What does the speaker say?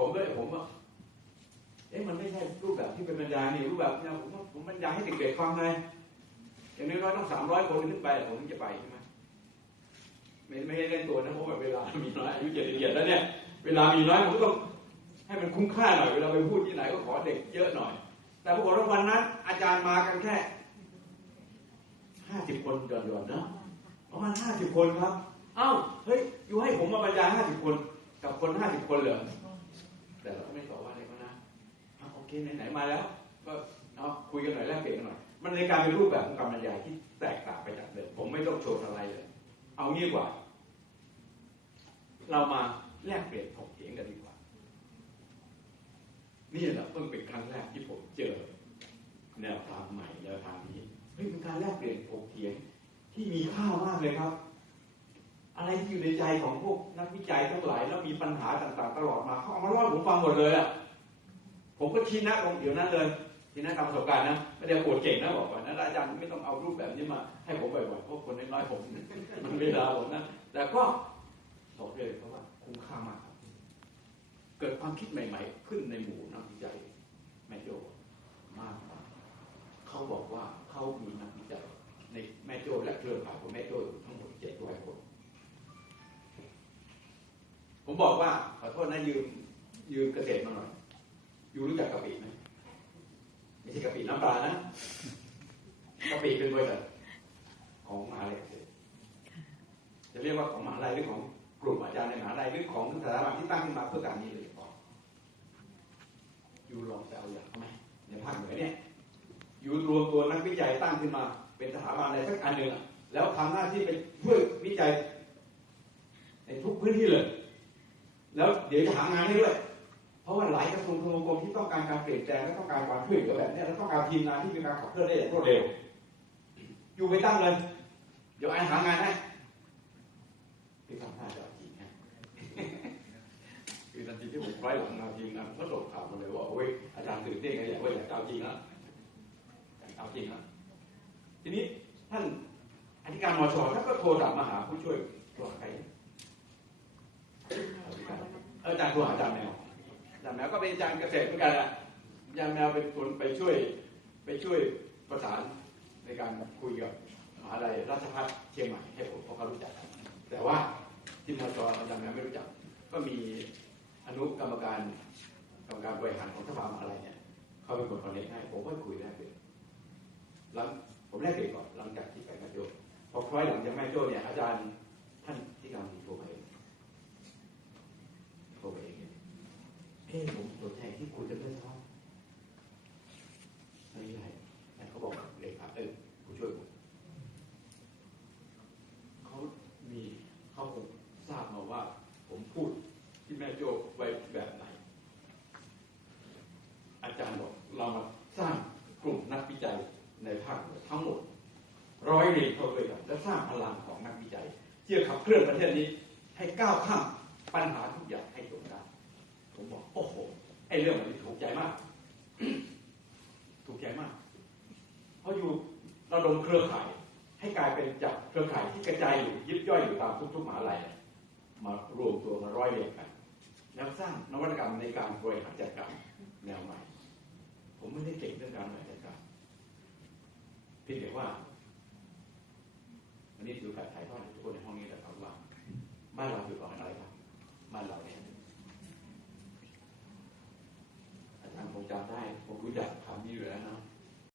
ผมด้วยผมว่าเอ๊ะมันไม่ใช่รูปแบบที่เป็นบรรยายนี่รูปแบบเนี่ยผมว่าผมบรรยายให้เด็กๆฟังไงอย่างน้อยๆต้องสามร้อยคนขึ้นไปผมถึงจะไปใช่ไหมไม่ไม่ได้เล่นตัวนะเพราะว่าเวลามีน้อยอายุเจ็ดเจ็ดแล้วเนี่ย เวลามีน้อยผมก็ต้องให้มันคุ้มค่าหน่อยเวลาไปพูดที่ไหนก็ขอเด็กเยอะหน่อย แต่ปรากฏว่าวันนั้น อาจารย์มากันแค่ห้าสิบคนหย่อนๆนะประมาณห้าสิบคนครับ เอ้าเฮ้ยอยู่ให้ผมมาบรรยายห้าสิบคน กับคนห้าสิบคนเหรอแต่เราก็ไม่ตอบว่าอะไรก็นะ อ่ไหนๆมาแล้ว ก็เนาะคุยกันหน่อยแลกเปลี่ยนหน่อย มันในการเป็นรูปแบบของการบรรยายที่แตกต่างไปจากเดิมผมไม่ต้องโชว์อะไรเลย เอางี้กว่า เรามาแลกเปลี่ยนถกเถียงกันดีกว่า นี่แหละเพิ่งเป็นครั้งแรกที่ผมเจอแนวทางใหม่แนวทางนี้เฮ้ยเป็นการแลกเปลี่ยนถกเถียงที่มีค่ามากเลยครับ อะไรที่อยู่ในใจของพวกนักวิจัยทั้งหลายแล้วมีปัญหาต่างๆ ตลอดมาเขาเอามาเล่าผมฟังหมดเลยอะ ผมก็ชี้นะลงเดี๋ยวนั้นเลยชี้นะตามประสบการณ์นะไม่ได้ปวดเก่งนะบอกก่อนนะอาจารย์ไม่ต้องเอารูปแบบนี้มา ให้ผมบ่อยๆเพราะคนน้อยๆผมมันเวลาผมนะแต่ก็บอกเลยเพราะว่าคุ้มค่ามากเกิดความคิดใหม่ ๆ ขึ้นในหมู่นักวิจัยแมโจมากมายเขาบอกว่าเขามีนักวิจัยในแม่โจ้และเครือข่ายของแม่โจ้อยู่ทั้งหมดเจ็ดร้อยคนผมบอกว่าขอโทษนะยืมยืมเกษตรมาหน่อย จักกะปิไหมไม่ใช่กะปิน้ำปลานะกะปิเป็นบริษัทของมหาลัยจะเรียกว่าของมหาลัยหรือของกลุ่มอาจารย์ในมหาลัยหรือของสถาบันที่ตั้งขึ้นมาเพื่อการนี้เลยเฉพาอยู่ลองไปเอาอย่างไหมในภาคเหนือเนี่ย อยู่รวมตัวนักวิจัยตั้งขึ้นมา เป็นสถาบันอะไรสักอันหนึ่งแล้วทำหน้าที่เป็นช่วยวิจัย ในทุกพื้นที่เลย แล้วเดี๋ยวจะหางานให้ด้วย เพราะว่าหลายกระทรวงทบวงกรมที่ต้องการการเปลี่ยนแปลงและต้องการความช่วยเหลือแบบเนี้ยและต้องการทีมงานที่มีการขับเคลื่อนได้อย่างรวดเร็ว อยู่ไปตั้งเลย เดี๋ยวไอ้หางานให้พี่ทำหน้าจะเอาจริงนะคือทันทีที่ผมร้อยหลังมาทีมงานก็ส่งข่าวมาเลยว่าโอ้ยอาจารย์ตื่นเต้นไงอยากว่าอยากจะเอาจริงนะอยากเอาจริงนะทีนี้ท่านอธิการมชท่านก็โทรกลับมาหาผู้ช่วยตัวใครอาจารย์โทรหาอาจารย์แมวอาจารย์ แมวก็เป็นอาจารย์เกษตรเหมือนกันอะอาจารย์แมวเป็นคนไปช่วยไปช่วยประสานในการคุยกับมหาลัยราชภัฏเชียงใหม่ให้ผมเพราะเขารู้จัก แต่ว่าที่มจอาจารย์แมวไม่รู้จัก ก็มีอนุกรรมการกรรมการบริหารของสภามหาลัยเนี่ยเขาเป็นคนคอนเนคให้ผมก็คุยได้เลยหลังผมแรกเปลี่ยก่อนหลังจากที่ไปแม่โจ้พอคล้อยหลังจากแม่โจ้เนี่ยอาจารย์ท่านที่การมีโทรไป โทรไปเองเอ้ผมสนใจที่คุยกันเรื่องเขาไม่ใช่แต่เขาบอกเลยครับเออผู้ช่วยผมเขามีเขาคงท ราบมาว่า ผมพูดที่แม่โจ้ไว้แบบไหน อาจารย์บอกเรามาสร้างกลุ่มนักวิจัยในภาคเหนือทั้งหมด ร้อยเรียนเข้าด้วยกันและสร้างพลังของนักวิจัยที่จะขับเคลื่อนประเทศนี้ ให้ก้าวข้ามปัญหาทุกอย่างให้จบได้ผมบอกโอ้โหไอ้เรื่องมันถูกใจมาก ถูกใจมาก เพราะอยู่ระดมเครือข่ายให้กลายเป็นจากเครือข่ายที่กระจายอยู่ยิบย่อยอยู่ตามทุกๆมหาลัย มารวมตัวมาร้อยเรียงกันแล้วสร้างนวัตกรรมในการบริหารจัดการแนวใหม่ ผมไม่ได้เก่งเรื่องการบริหารจัดการเพียงแต่ว่าวันนี้ถือโอกาสถ่ายทอดทุกคนในห้องนี้นะครับว่าบ้านเราอยู่กับอะไร